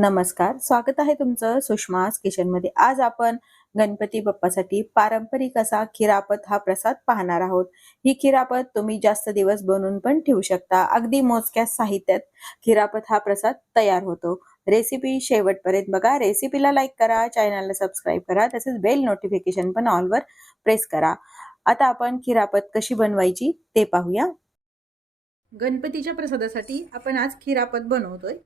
नमस्कार स्वागत आहे तुमचं सुषमास किचनमध्ये. आज आपण गणपती बाप्पासाठी पारंपरिक असा खिरापत हा प्रसाद पाहणार आहोत. ही खिरापत तुम्ही जास्त दिवस बनवून पण ठेवू शकता. अगदी मोजक्या साहित्यात खिरापत हा प्रसाद तयार होतो. रेसिपी शेवटपर्यंत बघा. रेसिपीला लाईक करा चॅनलला सबस्क्राईब करा तसेच बेल नोटिफिकेशन पण ऑलवर प्रेस करा. आता आपण खिरापत कशी बनवायची ते पाहूया. गणपतीच्या प्रसादासाठी आपण आज खिरापत बनवतोय.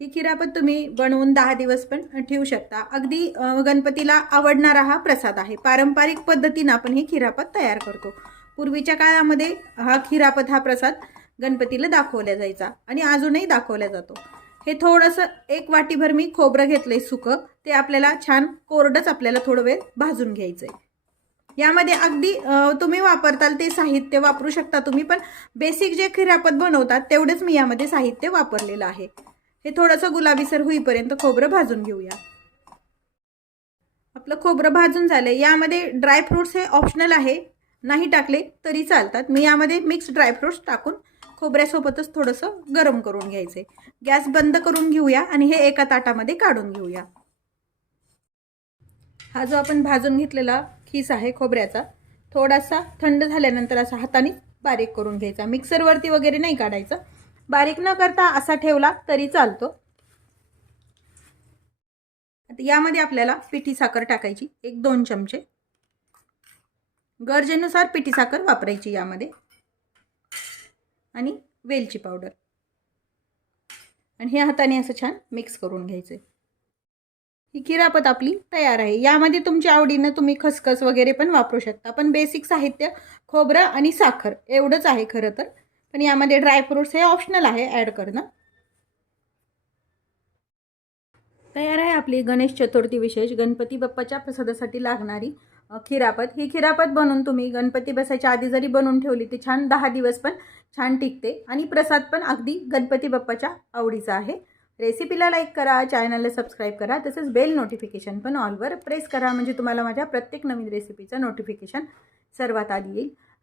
ही खिरापत तुम्ही बनवून दहा दिवस पण ठेवू शकता. अगदी गणपतीला आवडणारा हा प्रसाद आहे. पारंपरिक पद्धतीनं आपण ही खिरापत तयार करतो. पूर्वीच्या काळामध्ये हा खिरापत हा प्रसाद गणपतीला दाखवला जायचा आणि अजूनही दाखवला जातो. हे थोडंसं एक वाटीभर मी खोबरं घेतलंय सुकं. ते आपल्याला छान कोरडंच आपल्याला थोडं वेळ भाजून घ्यायचं आहे यामध्ये अगदी तुम्ही वापरताल ते साहित्य वापरू शकता तुम्ही पण बेसिक जे खिरापत बनवतात तेवढेच मी यामध्ये साहित्य वापरलेलं आहे. हे थोडंसं गुलाबीसर होईपर्यंत खोबरं भाजून घेऊया. आपलं खोबरं भाजून झालं यामध्ये ड्रायफ्रुट्स हे ऑप्शनल आहे. नाही टाकले तरी चालतात. मी यामध्ये मिक्स ड्रायफ्रुट्स टाकून खोबऱ्यासोबतच थोडंसं गरम करून घ्यायचे. गॅस बंद करून घेऊया आणि हे एका ताटामध्ये काढून घेऊया. हा जो आपण भाजून घेतलेला खीस आहे खोबऱ्याचा थोडासा थंड झाल्यानंतर असा हाताने बारीक करून घ्यायचा. मिक्सरवरती वगैरे नाही काढायचं. बारीक न करता असा ठेवला तरी चालतो. आता यामध्ये आपल्याला पिठी साखर टाकायची एक दोन चमचे. गरजेनुसार पिठी साखर वापरायची यामध्ये. आणि वेलची पावडर. आणि हे हाताने असं छान मिक्स करून घ्यायचं ही खिरापत आपली तयार आहे. यामध्ये तुमच्या आवडीनं तुम्ही खसखस वगैरे पण वापरू शकता. पण बेसिक साहित्य खोबरं आणि साखर एवढंच आहे खरं तर. पण यामध्ये ड्रायफ्रुट्स हे ऑप्शनल आहे ॲड करणं. तयार आहे आपली गणेश चतुर्थी विशेष गणपती बाप्पाच्या प्रसादासाठी लागणारी खिरापत ही खिरापत बनवून तुम्ही गणपती बसायच्या आधी जरी बनवून ठेवली ती छान दहा दिवस पण छान टिकते आणि प्रसाद पण अगदी गणपती बाप्पाच्या आवडीचा आहे. रेसिपीला लाईक करा चॅनलला सबस्क्राईब करा तसेच बेल नोटिफिकेशन पण ऑलवर प्रेस करा म्हणजे तुम्हाला माझ्या प्रत्येक नवीन रेसिपीचं नोटिफिकेशन सर्वात आधी येईल.